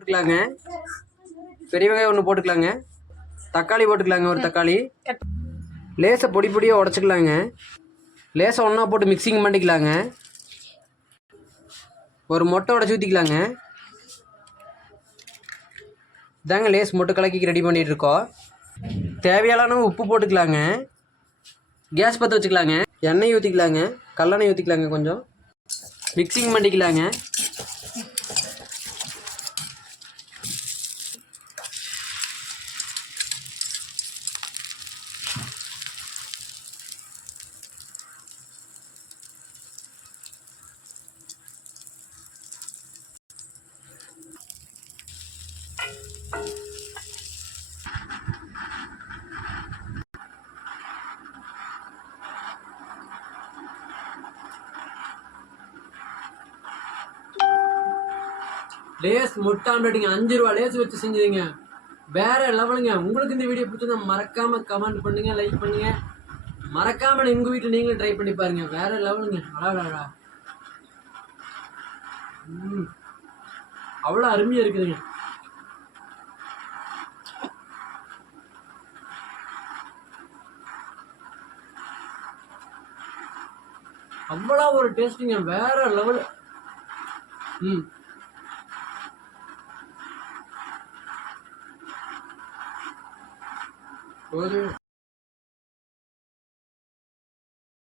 போட்டுக்கலாங்க. பெரிய வெங்காயம் ஒன்று போட்டுக்கலாங்க. தக்காளி போட்டுக்கலாங்க, ஒரு தக்காளி. லேசை பொடி பொடியாக உடச்சிக்கலாங்க. லேசை ஒன்றா போட்டு மிக்சிங் பண்ணிக்கலாங்க. ஒரு மொட்டை உடச்சி ஊற்றிக்கலாங்க. இதாங்க லேஸ் மொட்டை கலக்கிக்கு ரெடி பண்ணிகிட்டு இருக்கோம். தேவையான உப்பு போட்டுக்கலாங்க. கேஸ் பற்ற வச்சுக்கலாங்க. எண்ணெய் ஊற்றிக்கலாங்க. கல்லெண்ணெய் ஊற்றிக்கலாங்க. கொஞ்சம் மிக்சிங் பண்ணிக்கலாங்க. லேஸ் முட்டை ஆம்லெட்டுங்க, 5 ரூபா லேஸ் வச்சு செஞ்சுதுங்க. வேற லெவலுங்க. உங்களுக்கு இந்த வீடியோ பிடிச்சதா மறக்காம கமெண்ட் பண்ணுங்க, லைக் பண்ணுங்க. மறக்காம உங்க வீட்டில் நீங்களும் ட்ரை பண்ணி பாருங்க. வேற லெவலுங்க. அழகா அவ்வளோ அருமையா இருக்குதுங்க. அவ்வளோ ஒரு டேஸ்ட்டுங்க. வேற லெவல். ஒரு